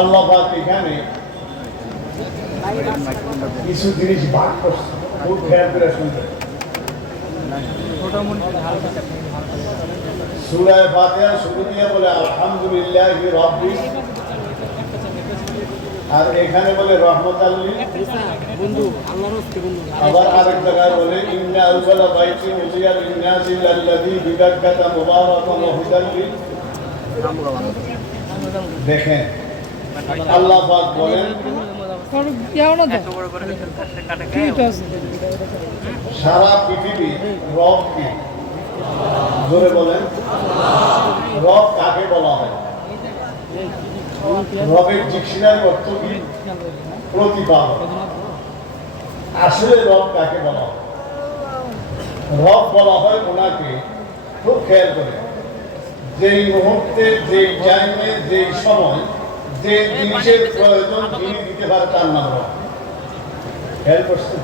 আল্লাহ পাক এখানে কিছু জিনিস ভাগ খুব খেয়াল করে শুনতে। সুরায় ফাতিহা শুরু দিয়ে বলে, আলহামদুলিল্লাহ রব্বিল আর এখানে বলে রহমত আল্লী আবার আরেক জায়গায় বলে, ইন্না আউয়ালা বাইতি উজিয়া লিন-নাসি আল্লাযী বিবাক্কাতা মুবারাকান ওয়া হুদাল দেখেন আল্লাহ পাক বলেন, সারা পৃথিবী রব কি জোরে বলেন, রব কাকে বলা হয়? রবের ডিকশনারি অর্থ কি? প্রতিপালক। আসলে রব কাকে বলা হয়? রব বলা হয় ওনাকে খুব খেয়াল করে। যেই মুহূর্তে, যেই টাইমে যেই সময় যে জিনিসের প্রয়োজন যিনি দিতে পারে তার নাম খেয়াল করছেন?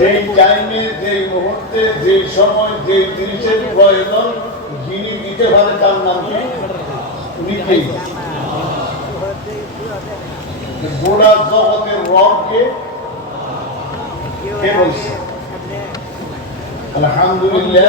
যেই টাইমে যেই মুহূর্তে যেই সময় যেই জিনিসের প্রয়োজন যিনি দিতে পারে তার নাম কি? উনি কে? গোড়া জগতের রবকে কে? বলছে? আলহামদুলিল্লাহ।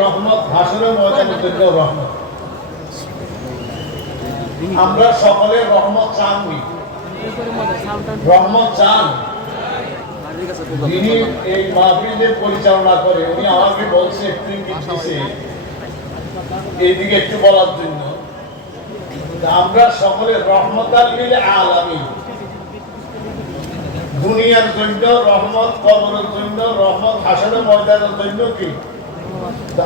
রহমত রহমত। আমরা সকলে রহমত চাননি। রহমত চান। এই মাহফিলের পরিচালনা করে, উনি আমাকে বলছে একটু এইদিকে একটু বলার জন্য। আমরা সকলে রহমতাল মিলে আলামী দুনিয়ার জন্য রহমত, কবরের জন্য রহমত, হাসনের ময়দানের জন্য কি?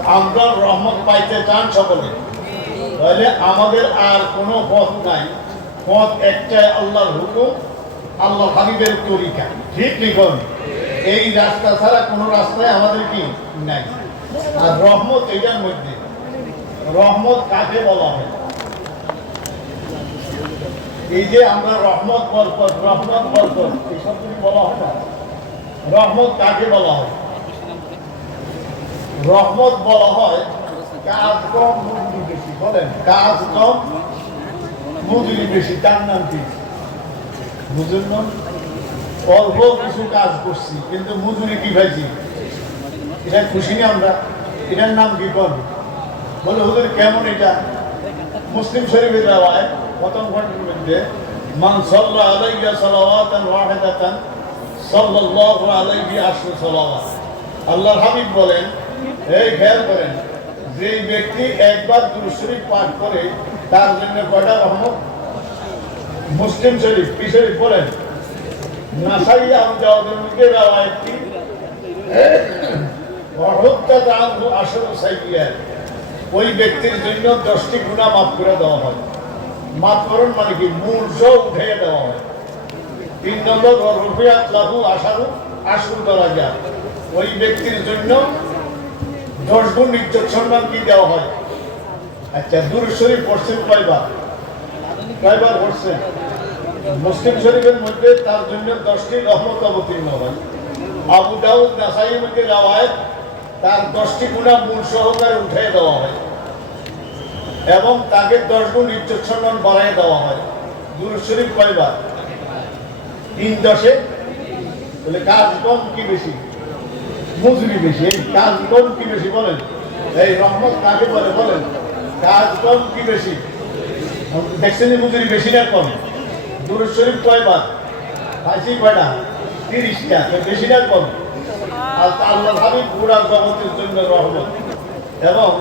আমরা রহমত পাইতে চান সকলে। তাহলে আমাদের আর কোনো পথ নাই। পথ একটাই আল্লাহর হুকুম আল্লাহ হাবিবের তরিকা। ঠিক লিখন এই রাস্তা ছাড়া কোনো রাস্তায় আমাদের কি নাই। আর রহমত এটার মধ্যে। রহমত কাকে বলা হয়? এই যে আমরা রহমত বরকত রহমত বরকত এইসব যদি বলা হয় না রহমত কাকে বলা হয়? রহমত বলা হয় কাজ কম মজুরি বেশি, বলেন। কাজ কম মজুরি বেশি, তার নাম কি? বুঝুন না? অল্প কিছু কাজ করছি, কিন্তু মজুরি কি পাইছি এটা খুশি না আমরা? এটার নাম কি কর বলে, হুজুর, কেমন এটা? মুসলিম শরীফের রাওয়ায় প্রথম মধ্যে মান সাল্লা আলাইয়া সালাওয়াতান ওয়াহিদাতান, সাল্লাল্লাহু আলাইহি আশরু সালাওয়াত। আল্লাহর হাবিব বলেন, এই খেয়াল করেন যে ব্যক্তি একবার শরীফ পাঠ করে, তার জন্য কয়টা রহমত? মুসলিম শরীফ, কি শরীফ বলেন? নাসাই আহমদাউদের মধ্যে রাওয়ায়াতটি অহত্যাত আনহু আশরু সাইয়্যাত ওই ব্যক্তির জন্য দশটি গুণা মাফ করে দেওয়া হয়। করুন মানে কি? মূর্য উঠে দেওয়া হয়। তিন নম্বর রুফিয়াত লাহু আশারু আশরু দরাজা। ওই ব্যক্তির জন্য দশ গুণ নির্যোগ সম্মান কি দেওয়া হয়? আচ্ছা দূর শরীফ পড়ছেন কয়বার? কয়বার পড়ছেন? মুসলিম শরীফের মধ্যে তার জন্য দশটি রহমত অবতীর্ণ হয়। আবু দাউদ নাসাইয়ের মধ্যে রাওয়ায়ত তার দশটি গুণা মূল সহকারে উঠে দেওয়া হয়। এবং তাকে দশ গুণ ইজ্জত বাড়াই দেওয়া হয়। দূর শরীফ কয়বার? তিন দশে? বলে কাজ কম কি বেশি? মজুরি বেশি। এই কাজ কম কি বেশি বলেন? এই রহমত কাকে বলে বলেন? কাজ কম কি বেশি? দেখছেন মজুরি বেশি না কম? দূর শরীফ কয়বার? ফাঁসি কয়টা? তিরিশটা। বেশি না কম? আর আল্লাহ হাবিব পুরা জগতের জন্য রহমত। এবং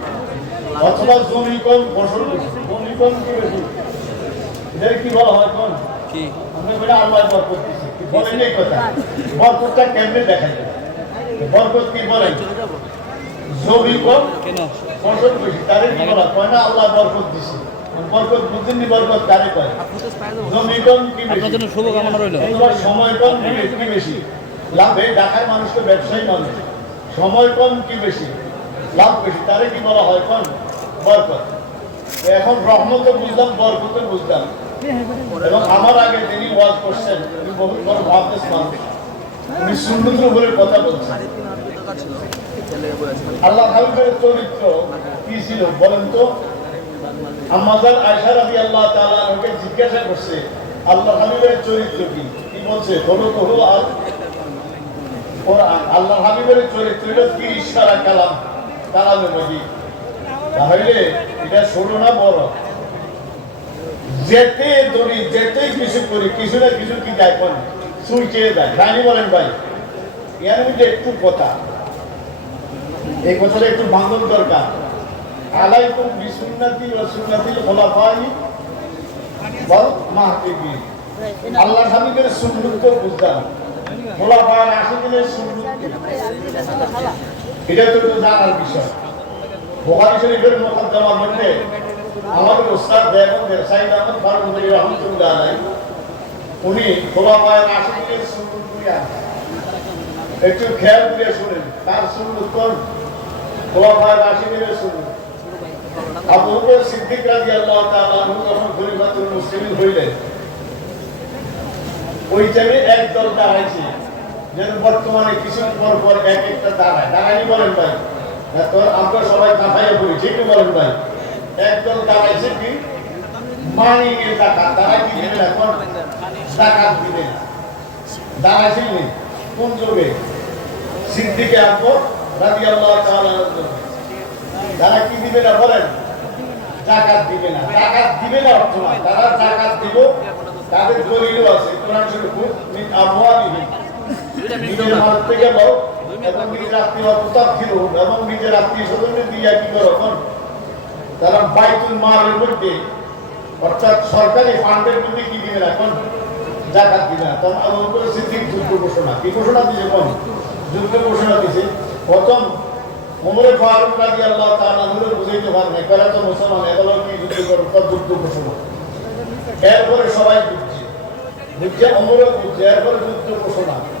অথবা জমি কম ফসল বেশি জমি কম কি বেশি? এদের কি বলা হয় কোন? কি? আমরা বলে আল্লাহ বরকত দিছে। কি বলেন এই কথা? বরকতটা কেমনে দেখা যায় বরকত কি বলেন জমি কম কেন? ফসল বেশি। তারে কি বলা? কয় না আল্লাহ বরকত দিছে। বরকত বুঝেননি বরকত কারে কয়? জমি কম কি বেশি? আপনার জন্য শুভকামনা রইল। এইবার সময় কম কি বেশি? লাভে ঢাকার মানুষ তো ব্যবসায়ী মানুষ। সময় কম কি বেশি? লাভ বেশি। তারে কি বলা হয় কম বরকত। এখন রহমত বুঝলাম, বরকত বুঝলাম। এবং আমার আগে যিনি ওয়াজ করছেন, উনি বহুত বড় মানুষ উনি সুন্দর উপরে কথা বলছেন। আল্লাহ হাবিবের চরিত্র কি ছিল বলেন তো? আমাদের আয়সা রাদি আল্লাহ তাআলাকে জিজ্ঞাসা করছে, আল্লাহ হাবিবের চরিত্র কি? কি বলছে? হলো তো হলো আর। আল্লাহ হাবিবের চরিত্র কি? ইশারা কালাম, কালামে মজিদ। তাহলে এটা ছোট না বড়। যেতে দড়ি যেতেই কিছু করি, কিছু না কিছু কি যায় কোন? সুই চেয়ে যায়। জানি বলেন ভাই, এর মধ্যে একটু কথা। এই কথাটা একটু বান্ধব দরকার। আলাইকুম বিসুন্নতি ওয়া সুন্নাতিল খুলাফাই ওয়াল মাহদিবিন আল্লাহ হাবিবের সুন্নত তো বুঝলাম খোলাফায় রাশিদিনের সুন্নত? এটা তো জানার বিষয়। বুখারী শরীফের মুকদ্দমার মধ্যে আমাদের উস্তাদ দেবন্দের সাইদ আহমদ ফারুকি রহমতুল্লাহ আলাই, উনি রাশিদিনের সুন্নত গুলি একটু খেয়াল করে শুনেন, তার সুন্নত কোন? খোলাফায় রাশিদিনের সুন্নত। আবু বকর সিদ্দিক রাদিয়াল্লাহু তাআলা যখন খলিফাতুল মুসলিমিন হইলেন, ওই টাইমে এক দল দাঁড়াইছে, যেন বর্তমানে কিছু পর পর এক একটা দাঁড়ায়। দাঁড়ায়নি বলেন ভাই। আমরা সবাই কাঁথাইয়া পড়ি ঠিকই বলেন ভাই। এক দল দাঁড়াইছে কি মানিয়ে টাকা তারা কি দিবে না কোন টাকা দিবে দাঁড়াইছে নি কোন যুগে সিদ্দিকে আকবর আনহু তারা কি দিবে না বলেন? জাকাত দিবে না। জাকাত দিবে না অর্থ না তারা জাকাত দিব তাদের দলিলও আছে। কোরআন শরীফ মিন আমওয়ালিহিম নিজের মাল থেকে প্রথম ওমরে ফারুক রাদিয়াল্লাহু তাআলা নূরে বুঝাইতে পারে না তো মুসলমান এগুলো যুদ্ধ করো তার যুদ্ধ এরপরে সবাই বুঝছে। বুঝছে, ওমরও বুঝছে, এরপরে যুদ্ধ ঘোষণা।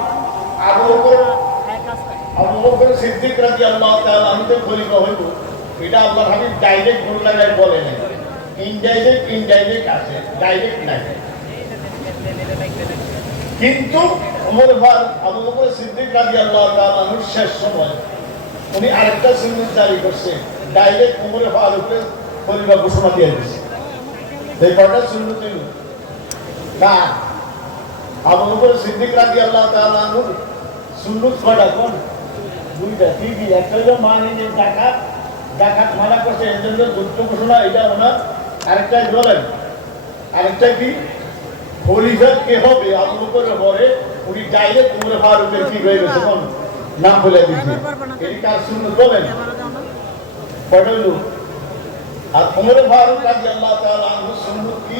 এটা আল্লাহ হাবিব ডাইরেক্ট ভুল ইনডাইরেক্ট আছে কিন্তু সিদ্দিক রাদিয়াল্লাহু তাআলা শেষ সময়, উনি আরেকটা সুন্নত জারি করছে। ডাইরেক্ট ওমর ফারুকের খলিফা ঘোষণা দিয়ে দিয়েছে। এই সুন্নত না আবু বকর সিদ্দিক রাদিয়াল্লাহু তাআলা আনহুর সুন্নত কয়টা কোন দুইটা ঠিকই একটা হলো মানে যে জাকাত জাকাত মানা করছে এর জন্য ঘোষণা এটা ওনার আরেকটা বলেন আরেকটা কি খলিফা কে হবে আবু পরে উনি ডাইরেক্ট উমরে ফারুকের কি হয়ে গেছে কোন নাম বলে দিচ্ছে এই কার সুন্নত বলেন কয়টা হলো আর উমরে ফারুক রাদিয়াল্লাহু তাআলা আনহু সুন্নত কি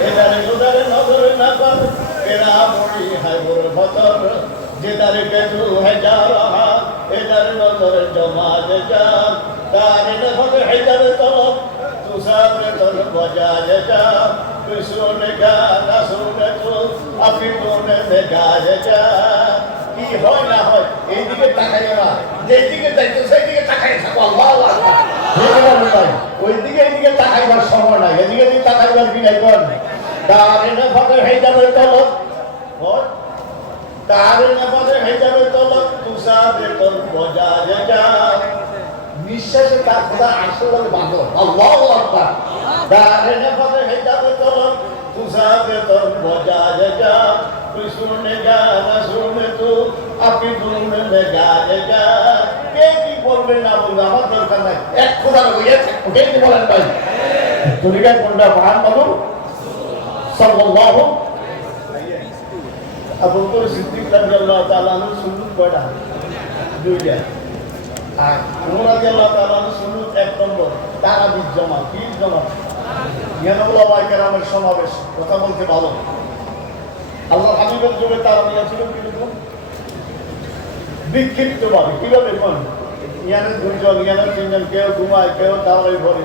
এদারে গোদারে নজর না পার কেরা মরি হাইবুর ভতর যেদার জমা যান তার নজর হাজার তলব তুষার তল বজা যান কৃষ্ণে গা না তো আপনি দেখা যান কি হয় না হয় এইদিকে তাকাই না। যেদিকে যাইতো সেইদিকে তাকাই থাকো আল্লাহ আল্লাহ ওইদিকে এইদিকে তাকাইবার সময় নাই এদিকে তাকাইবার বিনাই কর নাই তার এনে ফাটে হয়ে যাবে তলত। তার এনে ফাটে হয়ে যাবে তলত। তুষা বেতন বজা যেটা নিঃশ্বাসে তার কথা আসলে বাঁধো। আল্লাহ আকবার। তার এনে ফাটে হয়ে যাবে তলত। তুষা বেতন বজা যেটা তুই শুনে গা না শুনে তু আপনি শুনে গা যেটা কে কি বলবে না বলবে, আমার দরকার নাই। এক খোদা রয়ে কে কি বলেন ভাই? তরিকা কোনটা? মহান বাবু সাল্লাল্লাহু আবু বকর সিদ্দিক রাদিয়াল্লাহু তাআলা আনহু সুন্নাত কয়টা? দুইটা। আর ওমর রাদিয়াল্লাহু তাআলা আনহু সুন্নাত এক নম্বর। তারাবির জামাত কি জামাত ইয়ানা উলামায়ে কেরামের সমাবেশ। কথা বলতে ভালো। আল্লাহ হাবিবের যুগে তারাবি ছিল কীরকম বিক্ষিপ্ত ভাবে কীভাবে কোন? ইয়ানের দুজন ইয়ানের তিনজন কেউ ঘুমায়, কেউ দাঁড়াই ভরে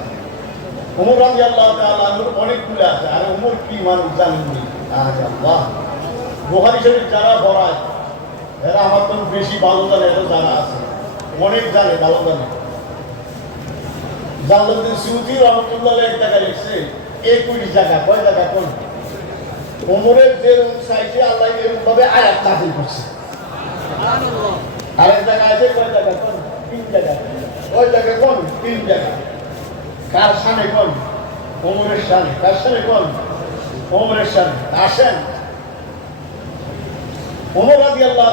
উমর রাজি আল্লাহ তাআলার অনেকগুলো আছে। আর উমর কি মানুষ জানেননি আল্লাহ। বুখারী শরীফ যারা পড়ায়, এরা আমার তো বেশি ভালো জানে এরা যারা আছে। অনেক জানে, ভালো জানে। জালালউদ্দিন সিউতি রহমতুল্লাহ এক জায়গায় লিখছে একুশ জায়গা, কয় জায়গা কোন? উমরের যে সাইজে আল্লাহ এরকম ভাবে আয়াত নাযিল করছে। আরেক জায়গা আছে, কয় জায়গা কোন? তিন জায়গা। ওই জায়গা কোন? তিন জায়গা। কার সামনে কোন? ওমরের সামনে কার সামনে কোন? ওমরের সামনে আসেন। ওমর রাজি আল্লাহ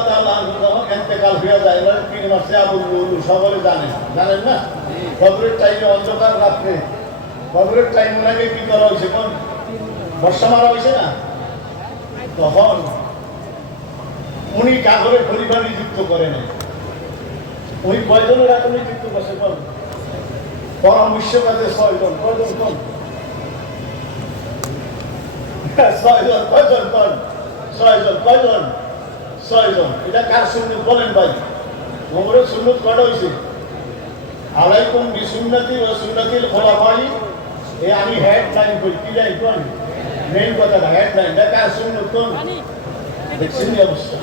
যখন ইন্তেকাল হয়ে যায়, এবার তিন মাসে আবুল সকলে জানেন জানেন না? কবরের টাইমে অন্ধকার রাত্রে। কবরের টাইম আগে কি করা হয়েছে কোন? বর্ষা মারা হয়েছে না? তখন উনি কাগরে পরিবার নিযুক্ত করেন উনি কয়জনের আগে নিযুক্ত করছে কোন পরম বিশ্বকাজে ছয়জন, কয়জন কোন ছয়জন, কয়জন কোন ছয়জন, কয়জন? ছয়জন। এটা কার সুন্নত বলেন ভাই? মোমরের সুন্নত কটা হয়েছে আলাইকুম বিসুন্নতি ও সুন্নতিল খোলাফাই। এ আমি হেড লাইন করি, কি লাইন কোন? মেইন কথাটা হেড লাইন এটা কার সুন্নত কোন? দেখছেন অবস্থা?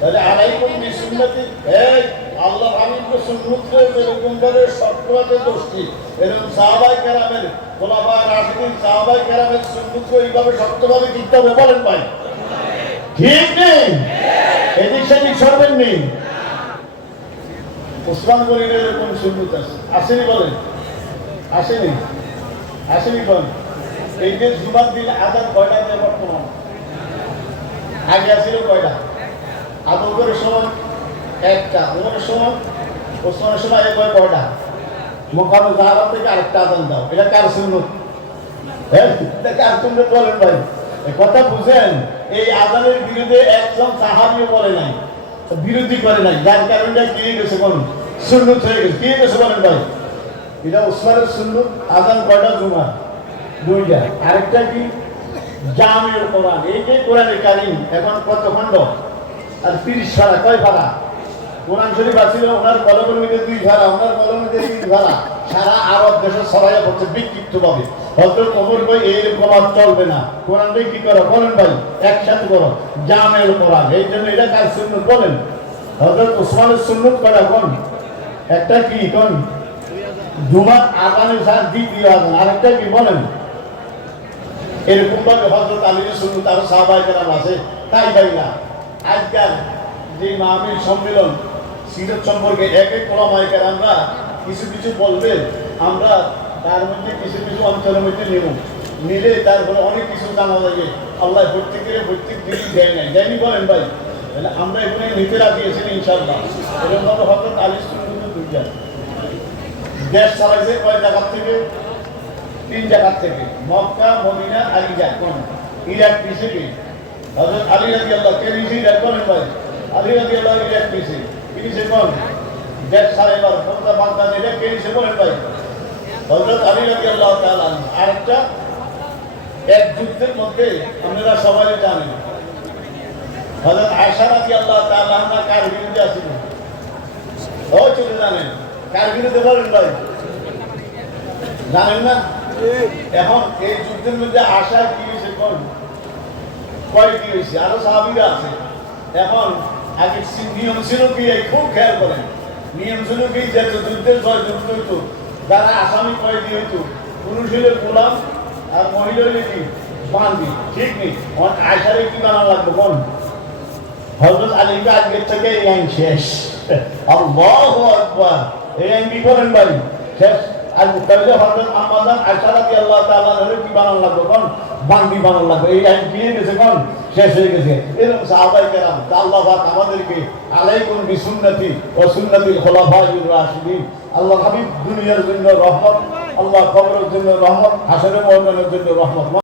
তাহলে আলাইকুম বিসুন্নতি এই! আল্লাহ হাবিবকে সুন্নত এরকম করে সবগুলোতে দোষী। এরকম সাহাবাই কেরামের খোলাফা রাশিদিন সাহাবাই কেরামের সুন্নত এইভাবে শক্তভাবে হবে, বলেন ভাই। ঠিক নেই? এদিক সেদিক সরবেন নেই ওসমান গনির এরকম সুন্নত আছে। আসেনি বলেন? আসেনি? আসেনি কোন এই যে জুমার দিন আজাদ কয়টা দিয়ে বর্তমান? আগে আসছিল কয়টা? আবু বকরের সময় একটা ওমরের সময় ওসমানের সময় কয় কয়টা? মোকামে জাহারাত থেকে আরেকটা আজান দাও। এটা কার সুন্নত? হ্যাঁ কার সুন্নত বলেন ভাই? কথা বুঝেন, এই আজানের বিরুদ্ধে একজন সাহাবিও বলে নাই, বিরোধী করে নাই। যার কারণে কি হয়ে গেছে বলুন? সুন্নত হয়ে গেছে। কি হয়ে গেছে বলেন ভাই? এটা ওসমানের সুন্নত, আজান কয়টা জুমা দুইটা। আরেকটা কি? জামিউল কোরআন। এই যে কোরআনের কারিম, এখন কত খণ্ড? আর তিরিশ ভাড়া কয় ভাড়া? কোরআন শরীফ আছিল ওনার কলমের মধ্যে দুই ভাড়া ওনার কলমের মধ্যে তিন ভাড়া সারা আরব দেশে সবাই করছে বিক্ষিপ্ত ভাবে হজরত ওমর ভাই এরকম আর চলবে না। কোরআন ভাই কি করো? বলেন ভাই, একসাথে করো। কোরআন এই জন্য এটা কার সুন্নত বলেন? হজরত ওসমানের সুন্নত করা কোন? একটা কি কোন? জুমার আগানের সাথে দ্বিতীয় আগান আরেকটা কি বলেন? এরকম ভাবে হজরত আলীর সুন্নত আরও সাহাবাই আছে। তাই ভাই না আজকাল যে মাহমিল সম্মেলন সিরত সম্পর্কে এক এক কোলামাই কেরামরা কিছু কিছু বলবে, আমরা তার মধ্যে কিছু কিছু অঞ্চলের মধ্যে নেব। নিলে তারপরে অনেক কিছু জানা যাবে আল্লাহ প্রত্যেকের প্রত্যেক দিনই দেয় নাই। দেয়নি বলেন ভাই? তাহলে আমরা এখানে নিতে রাজি আছি ইনশাল্লাহ এরকম ভাবে হজরত আলীর সুন্নত দুইটা। দেশ চালাইছে কয় জায়গার থেকে? তিন জায়গার থেকে। Mecca, Medina Iraq. কোন? ইরাক পিছে কি? হযরত আলী রাদিয়াল্লাহু কে নিছে ইরাক? কোন ভাই। আলী রাদিয়াল্লাহু ইরাক পিছে পিছে কোন দেশ সারাইবার কোনটা বাগদাদ এটা কে নিছে বলেন ভাই হযরত আলী রাদিয়াল্লাহু তাআলা আরেকটা এক যুদ্ধের মধ্যে আপনারা সবাই জানেন। হযরত আয়েশা রাদিয়াল্লাহু তাআলা আমরা কার বিরুদ্ধে আছেন ও চলে জানেন, কার বিরুদ্ধে বলেন ভাই? না? এখন এই যুদ্ধের মধ্যে আশা কি হয়েছে কোন কয় কি হয়েছে আরও সাহাবিরা আছে। এখন আগে নিয়ম ছিল কি খুব খেয়াল করেন। নিয়ম ছিল কি, যে যুদ্ধের জয় যুদ্ধ হইতো, যারা আসামি কয় দিয়ে হইতো, পুরুষ হইলে গোলাম আর মহিলা হইলে কি? বান্দি। ঠিক নেই। আশারে কি বানানো লাগবে, কোন? হজরত আলীকে আজকের থেকে এই আইন শেষ। আল্লাহু আকবার। এই আইন কি করেন ভাই? শেষ। আর তাহলে হজরত আমাদান আয়সা রাদিয়াল্লাহু তাআলা কি বানানো লাগবে, কোন? বান্দি বানানো লাগবে। এই আইন হয়ে গেছে কোন? শেষ হয়ে গেছে। এরকম সাহাবাই কেরাম আল্লাহ পাক আমাদেরকে আলাইকুম বিসুন্নতি ওয়া সুন্নাতিল খুলাফাইর রাশিদিন। আল্লাহ হাবিব দুনিয়ার জন্য রহমত, আল্লাহ কবরের জন্য রহমত, হাসানের ময়দানের জন্য রহমত।